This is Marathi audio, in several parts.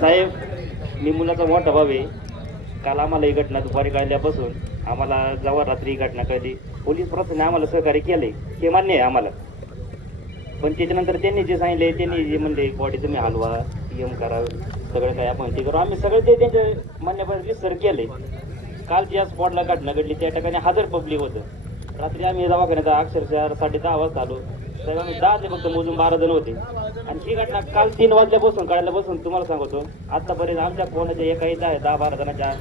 साहेब मी मुलाचा मोठा भावे काल आम्हाला ही घटना दुपारी कळल्यापासून आम्हाला जेव्हा रात्री ही घटना कळली. पोलीस प्रशासनाने आम्हाला सहकार्य केले हे मान्य आहे आम्हाला. पण त्याच्यानंतर त्यांनी जे सांगितले त्यांनी जे म्हणले बॉडी तुम्ही हलवा एम करा सगळं काय आपण ते करू. आम्ही सगळं ते त्यांच्या म्हणण्यापर्यंत सर केले काल ज्या स्पॉटला घटना घडली त्या ठिकाणी हजर पब्लिक होतं. रात्री आम्ही दवाखान्यात अक्षरशः साडे दहा वाजता आलो. तर आम्ही दहा ते फक्त मोजून बारा जण होते. आणि ही घटना काल तीन वाजल्यापासून कळल्यापासून तुम्हाला सांगतो. आतापर्यंत आमच्या कोणाच्या एका इथं आहे दहा बारा जणांच्या.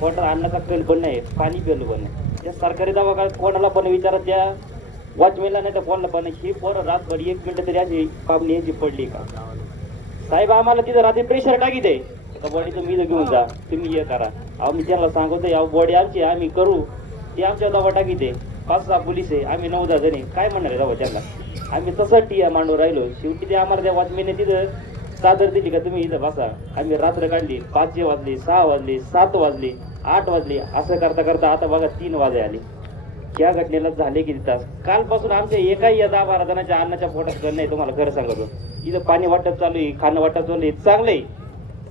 पोटात अन्नाचा पेल पण नाही पाणी पेलो पण नाही. त्या सरकारी दवाखान्यात कोणाला पण विचारत त्या वॉचमॅनला नाही तर कोणाला पण ही पोरं रातभर एक मिनटं तरी अशी पाबली याची पडली का? साहेब आम्हाला तिथं रात्री प्रेशर टाकी दे बॉडी तुम्ही इथं घेऊन जा तुम्ही हे करा. अहो मी त्यांना सांगतो या बॉडी आमची आम्ही करू. ते आमच्या दवा टाकी दे पाच सहा पोलीस आहे आम्ही नऊ दहा जणी काय म्हणणार आहे दवा त्यांना आम्ही तसं टी मांडून राहिलो. शेवटी ते आम्हाला त्या वॉचमॅनने तिथं सादर दिली का तुम्ही इथं बसा. आम्ही रात्र काढली पाचशे वाजली सहा वाजली सात वाजली आठ वाजली असं करता करता आता बघा तीन वाजे आले. या घटनेला झाले किती तास? कालपासून आमच्या एकाही या दहा बारा जणांच्या अन्नाच्या पोटात करणं नाही तुम्हाला खरं सांगतो. इथं पाणी वाटप चालू आहे खाणं वाटप चालू आहे. चांगलंय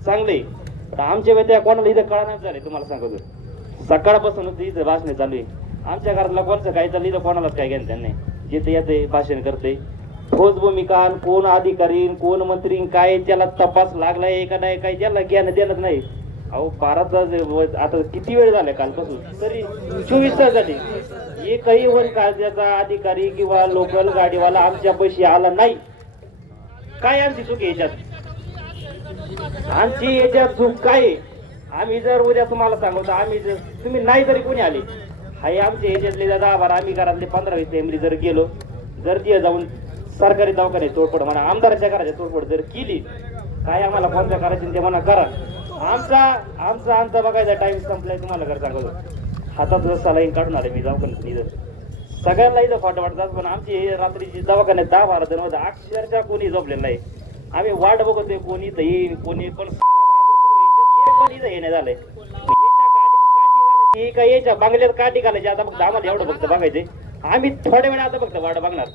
चांगलंय पण आमच्या वेळेला कोणाला इथं कळणार झाले तुम्हाला सांगतो. सकाळपासूनच इथं भाषण चालू आहे. आमच्या घरातला कोणचं काय चाललं इथं कोणालाच काय घेणं नाही. जिथे येते भाषण करते ठोस भूमिका आणि कोण अधिकारी कोण मंत्री काय त्याला तपास लागलाय का नाही काय त्याला ज्ञान देणार नाही. अहो बारा तास आता किती वेळ झाला कालपासून? तरी चोवीस तास झाले. एकही वन कायद्याचा अधिकारी किंवा लोकल गाडीवाला आमच्या पैसे आला नाही. काय आमची चूक आहे याच्यात? आमची याच्यात चूक काय आहे? आम्ही जर उद्या तुम्हाला सांगतो आम्ही जर तुम्ही नाही तरी कोणी आले. हाय आमचे याच्यातले दहा बार आम्ही घरातले पंधरा वीस फॅमिली जर गेलो जर ती जाऊन सरकारी दवाखान्यात तोडफोड म्हणा आमदाराच्या घराच्या तोडफोड जर केली काय आम्हाला कोणत्या करायची ते म्हणा करा. आमचा आमचा आमचा बघायचा टाईम संपलाय तुम्हाला घर सांगतो. हातात सलाईन काढून आले मी दवाखान्यात इथं. सगळ्यांना इथं फाट वाटतात पण आमची रात्रीची दवाखान्यात दहा बारा जण होता अक्षरशः कोणी झोपलेलं नाही. आम्ही वाट बघतोय कोणी इथं येईल कोणी पण. पण इथं येणे झालंय काठी काय यायच्या याच्या बांगल्यात काठी घालायची आता फक्त आम्हाला एवढं फक्त बघायचे आम्ही थोड्या वेळा आता फक्त वाट बघणार.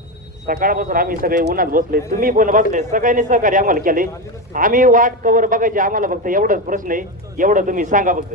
सकाळपासून आम्ही सगळे उन्हात बसले तुम्ही पण बसले सगळ्यांनी सहकार्य आम्हाला केले आम्ही वाट कवर बघायची आम्हाला फक्त एवढंच प्रश्न आहे एवढं तुम्ही सांगा फक्त.